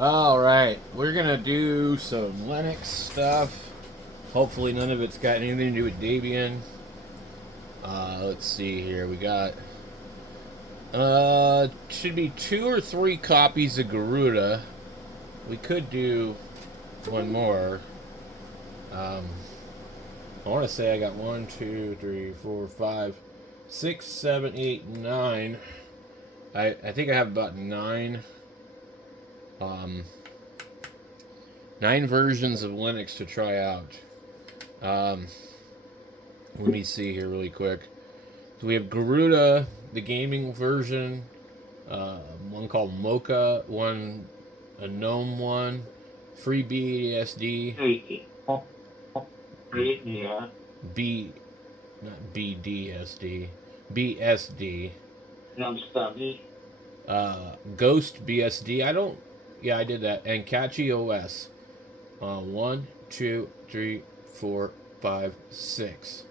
Alright, we're gonna do some Linux stuff. Hopefully none of it's got anything to do with Debian. Let's see here. We got should be 2 or 3 copies of Garuda. We could do one more. Um, I want to say I got 1, 2, 3, 4, 5, 6, 7, 8, 9. I think I have about 9. Um, 9 versions of Linux to try out. Um, Let me see here really quick. So we have Garuda, the gaming version, one called Mocha, one a GNOME one, FreeBSD, Tricky. Yeah. B, not BDSD, BSD, Non study. Ghost BSD. Yeah, I did that, and Catchy OS. 1, 2, 3, 4, 5, 6.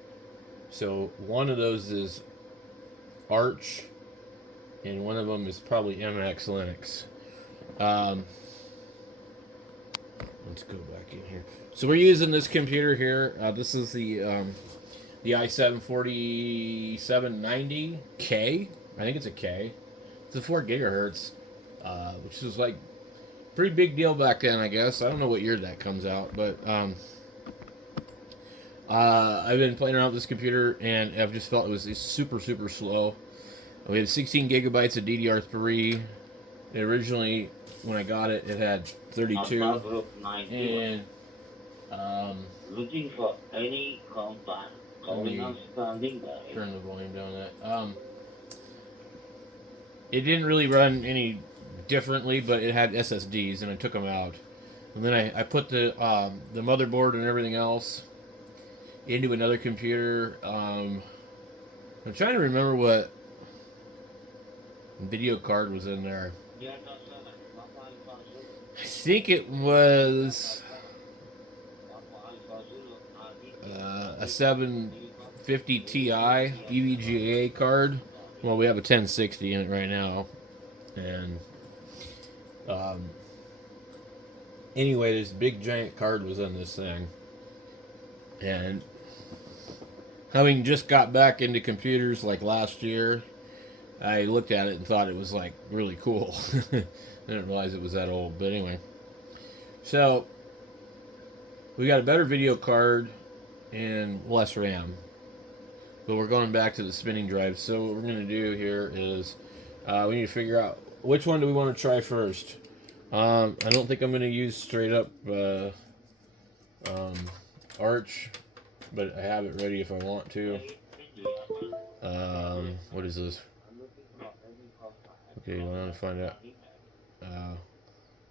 So one of those is Arch, and one of them is probably MX Linux. Um, let's go back in here. So we're using this computer here. This is the i7-4790K. I think it's a K. It's a 4 gigahertz, which is like pretty big deal back then, I guess. I don't know what year that comes out, but I've been playing around with this computer, and I've just felt it was super, super slow. We had 16 gigabytes of DDR3. It originally, when I got it, it had 32. And Looking for any compound. Calling on standing by. turn the volume down on that. It didn't really run any differently, but it had SSDs, and I took them out. And then I put the motherboard and everything else into another computer. I'm trying to remember what video card was in there. I think it was a 750 Ti EVGA card. Well, we have a 1060 in it right now, and anyway, this big giant card was in this thing, and having just got back into computers like last year, I looked at it and thought it was like really cool. I didn't realize it was that old, but anyway. So we got a better video card and less RAM, but we're going back to the spinning drive. So what we're going to do here is we need to figure out which one do we want to try first. I don't think I'm going to use straight up Arch, but I have it ready if I want to. What is this? Okay, I want to find out.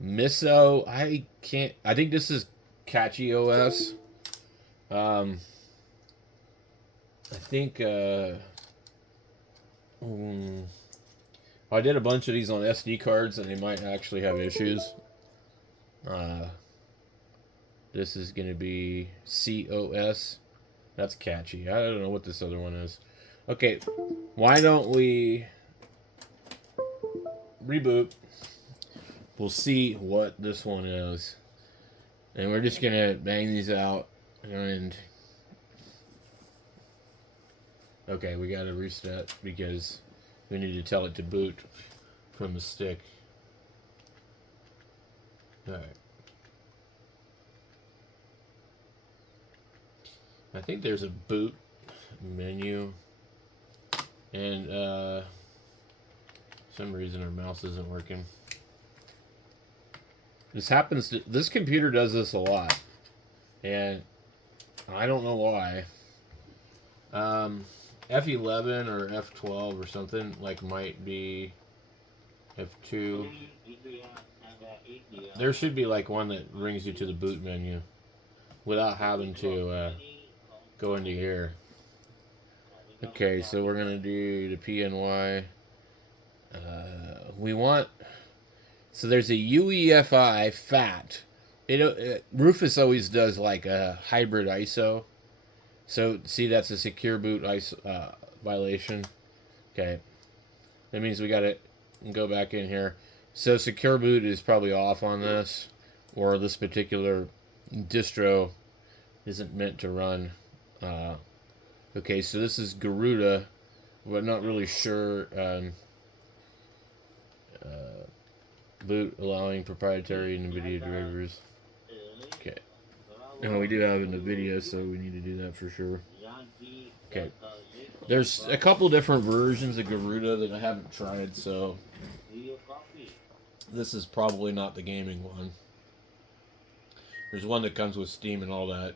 Miso, I can't. I think this is Catchy OS. I think. I did a bunch of these on SD cards, and they might actually have issues. This is going to be COS. That's Catchy. I don't know what this other one is. Okay, why don't we reboot? We'll see what this one is. And we're just going to bang these out. And okay, we got to reset because we need to tell it to boot from the stick. Alright. I think there's a boot menu. And for some reason our mouse isn't working. This computer does this a lot. And I don't know why. F11 or F12 or something like might be F2. There should be like one that brings you to the boot menu without having to go into here. Okay, so we're gonna do the PNY. We want. So there's a UEFI FAT. Rufus always does like a hybrid ISO. So see, that's a secure boot ISO violation. Okay, that means we gotta go back in here. So secure boot is probably off on this, or this particular distro isn't meant to run. Okay, so this is Garuda. We're not really sure. Boot allowing proprietary NVIDIA drivers. Okay. And we do have in the video, so we need to do that for sure. Okay. There's a couple different versions of Garuda that I haven't tried, so this is probably not the gaming one. There's one that comes with Steam and all that.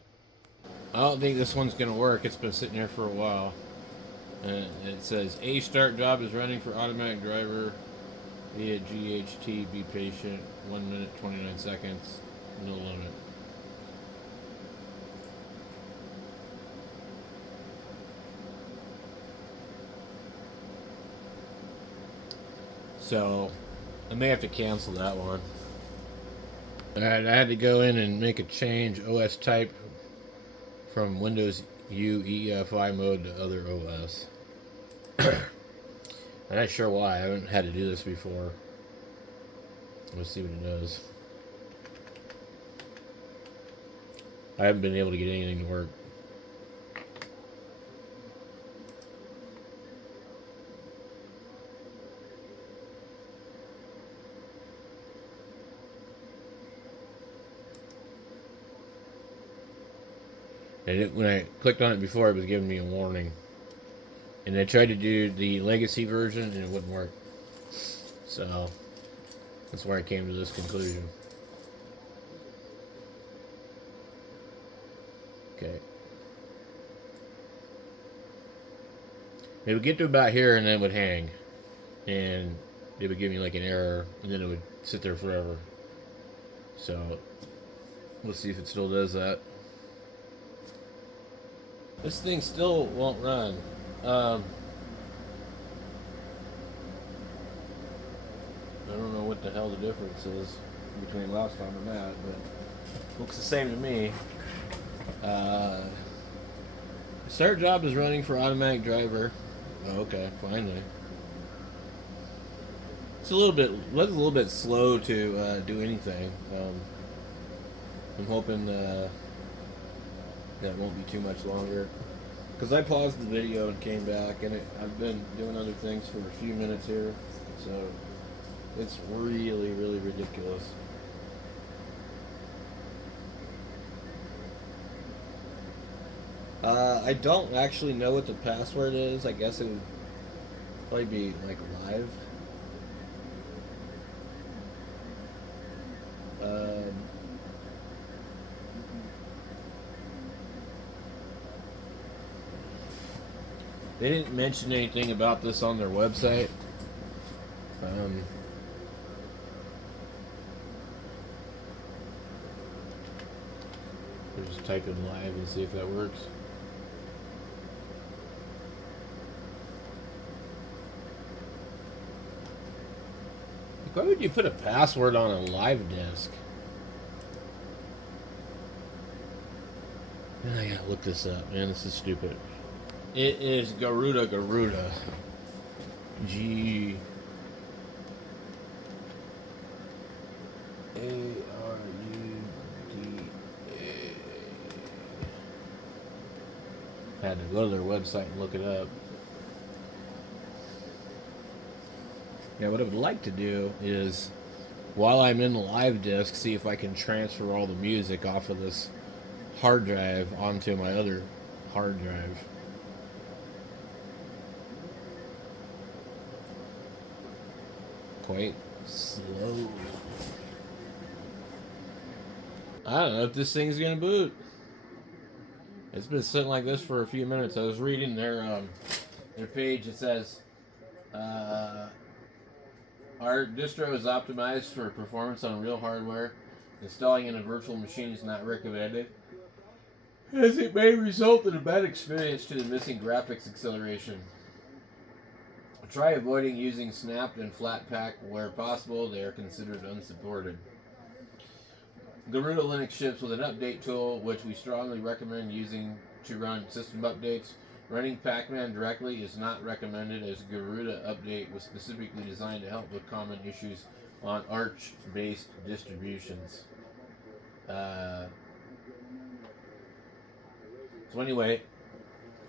I don't think this one's going to work. It's been sitting here for a while. And it says, A start job is running for automatic driver via GHT. Be patient. 1 minute, 29 seconds. No limit. So, I may have to cancel that one. Alright, I had to go in and make a change OS type from Windows U EFI mode to other OS. I'm not sure why. I haven't had to do this before. Let's see what it does. I haven't been able to get anything to work. And when I clicked on it before, it was giving me a warning. And I tried to do the legacy version, and it wouldn't work. So, that's where I came to this conclusion. Okay. It would get to about here, and then it would hang. And it would give me like an error, and then it would sit there forever. So, let's see if it still does that. This thing still won't run. I don't know what the hell the difference is between last time and that, but looks the same to me. Start job is running for automatic driver. Oh, okay, finally. It's a little bit slow to do anything. I'm hoping that won't be too much longer. Because I paused the video and came back, and I've been doing other things for a few minutes here, so it's really, really ridiculous. I don't actually know what the password is. I guess it would probably be like live. They didn't mention anything about this on their website. We'll just type in live and see if that works. Why would you put a password on a live disk? Man, I gotta look this up, man. This is stupid. It is Garuda. G A R U D A. Had to go to their website and look it up. Yeah, what I would like to do is, while I'm in the live disk, see if I can transfer all the music off of this hard drive onto my other hard drive. Quite slow. I don't know if this thing's gonna boot. It's been sitting like this for a few minutes. I was reading their page. It says, our distro is optimized for performance on real hardware. Installing in a virtual machine is not recommended, as it may result in a bad experience to the missing graphics acceleration. Try avoiding using snapped and flat pack where possible. They are considered unsupported. Garuda Linux ships with an update tool, which we strongly recommend using to run system updates. Running Pacman directly is not recommended, as Garuda update was specifically designed to help with common issues on Arch-based distributions. Uh, so anyway,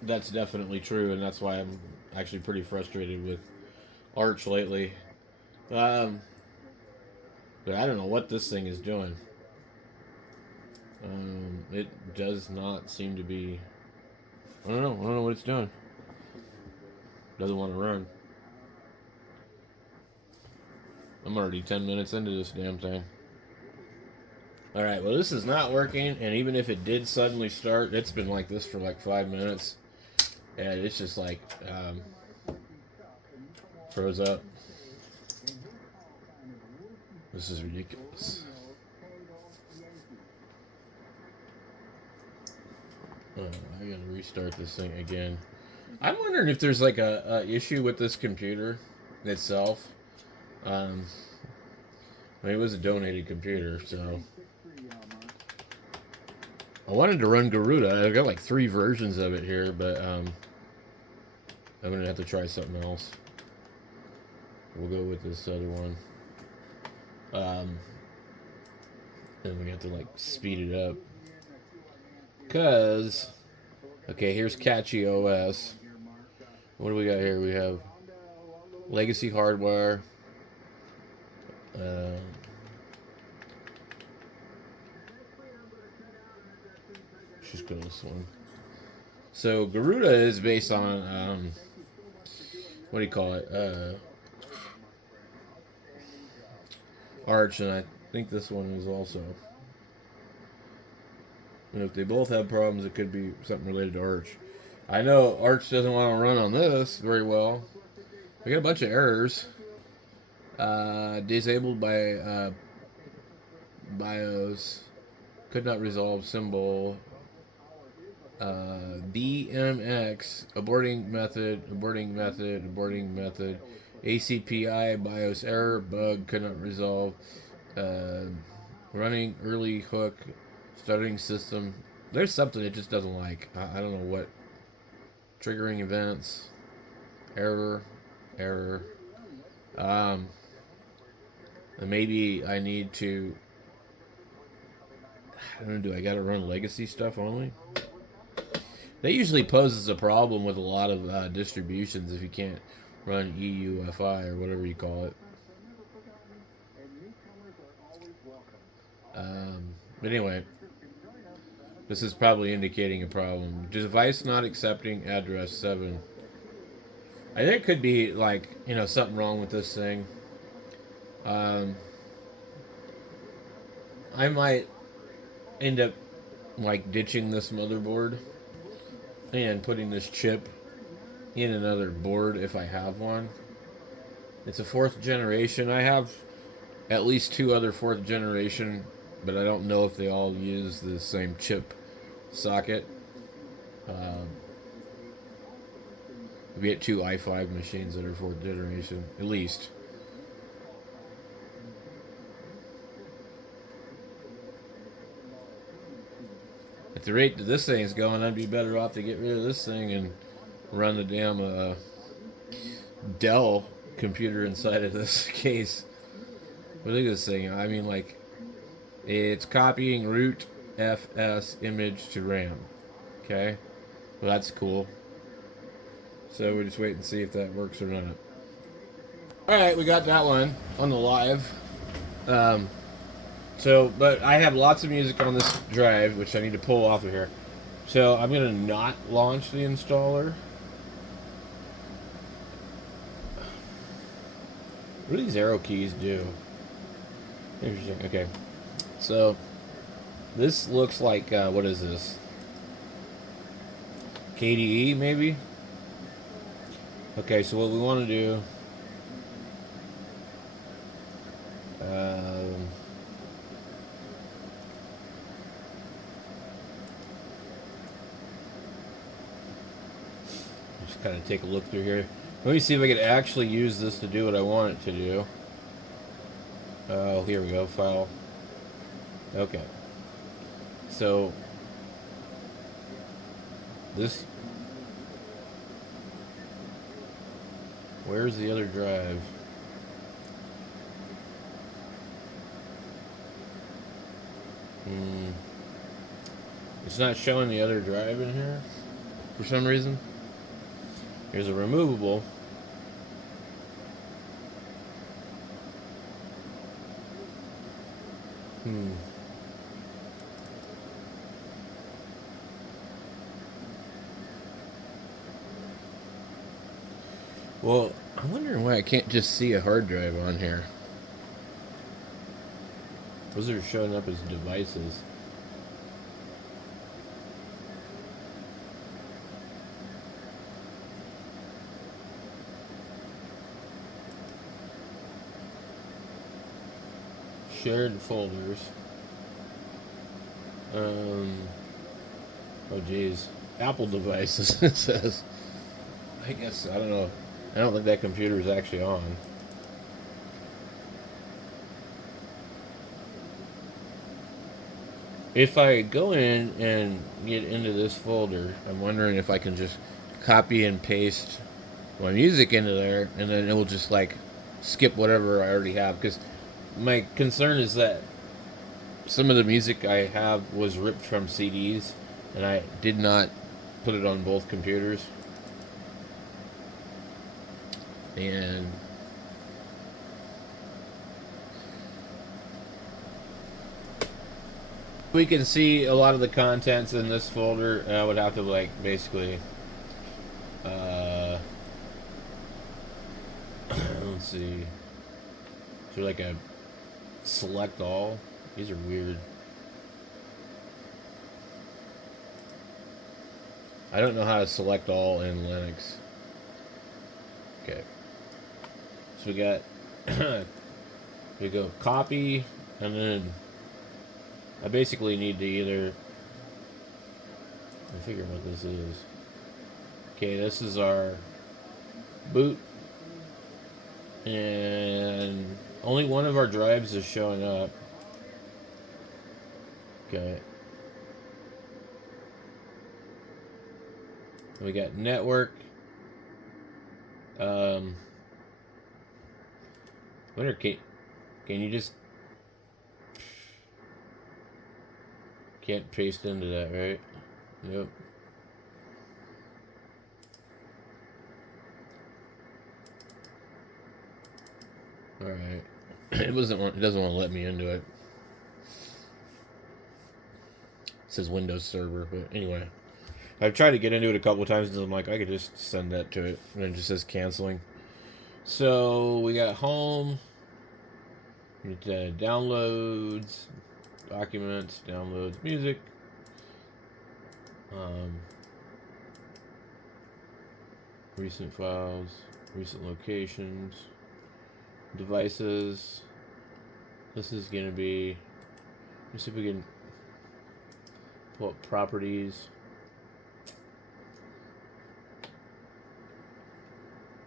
that's definitely true, and that's why I'm actually pretty frustrated with Arch lately. Um, but I don't know what this thing is doing. It does not seem to be. I don't know. I don't know what it's doing. Doesn't want to run. I'm already 10 minutes into this damn thing. Alright, well, this is not working, and even if it did suddenly start, it's been like this for like 5 minutes. And it's just like, froze up. This is ridiculous. I gotta restart this thing again. I'm wondering if there's like a issue with this computer itself. Um, I mean, it was a donated computer, so I wanted to run Garuda. I've got like 3 versions of it here, but I'm gonna have to try something else. We'll go with this other one. And we have to like speed it up. Cause okay, here's Catchy OS. What do we got here? We have legacy hardware. Uh, just go this one. So Garuda is based on what do you call it? Arch, and I think this one is also. And if they both have problems, it could be something related to Arch. I know Arch doesn't want to run on this very well. We got a bunch of errors. Disabled by BIOS. Could not resolve symbol. BMX, aborting method. ACPI, BIOS error, bug, could not resolve. Uh, Running early hook, starting system. There's something it just doesn't like. I don't know what. Triggering events, error. Um, Maybe I need to. I don't know. Do I got to run legacy stuff only? That usually poses a problem with a lot of distributions if you can't run EUFI or whatever you call it. But anyway, this is probably indicating a problem. Device not accepting address 7. I think it could be like, something wrong with this thing. I might end up like ditching this motherboard and putting this chip in another board if I have one. It's a 4th generation. I have at least 2 other 4th generation, but I don't know if they all use the same chip socket. We get 2 i5 machines that are 4th generation, at least. At the rate that this thing's going, I'd be better off to get rid of this thing and run the damn Dell computer inside of this case. But look at this thing. I mean, like, it's copying root FS image to RAM. Okay? Well, that's cool. So we'll just wait and see if that works or not. Alright, we got that one on the live. But I have lots of music on this drive, which I need to pull off of here. So I'm going to not launch the installer. What do these arrow keys do? Interesting. Okay. So this looks like, what is this? KDE, maybe? Okay, so what we want to do... just kind of take a look through here. Let me see if I can actually use this to do what I want it to do. Oh, here we go. File. Okay. So this... Where's the other drive? Mm, it's not showing the other drive in here for some reason. Here's a removable. Hmm. Well, I'm wondering why I can't just see a hard drive on here. Those are showing up as devices. Shared folders. Oh geez. Apple devices, it says. I guess, I don't know. I don't think that computer is actually on. If I go in and get into this folder, I'm wondering if I can just copy and paste my music into there, and then it will just like skip whatever I already have. Because my concern is that some of the music I have was ripped from CDs, and I did not put it on both computers. And we can see a lot of the contents in this folder, and I would have to like basically let's see, is there like a select all? These are weird. I don't know how to select all in Linux. Okay, so we got we go copy, and then I basically need to either figure what this is. Okay, this is our boot, and only one of our drives is showing up. Okay. We got network. Wonder can you just can't paste into that, right? Yep. All right. It doesn't want to let me into it. It says Windows Server, but anyway, I've tried to get into it a couple of times, and I'm like, I could just send that to it, and it just says canceling. So we got home, downloads, documents, downloads, music, um, recent files, recent locations, devices. This is gonna be. Let's see if we can pull up properties.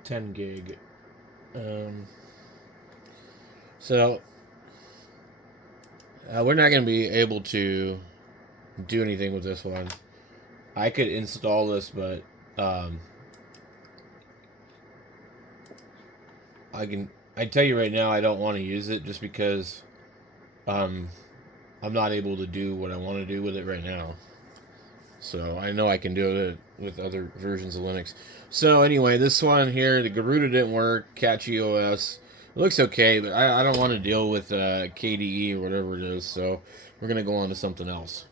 10 gig. So we're not going to be able to do anything with this one. I could install this, but I tell you right now, I don't want to use it just because I'm not able to do what I want to do with it right now. So I know I can do it with other versions of Linux. So anyway, this one here, the Garuda didn't work. Catchy OS. It looks okay, but I don't want to deal with KDE or whatever it is. So we're going to go on to something else.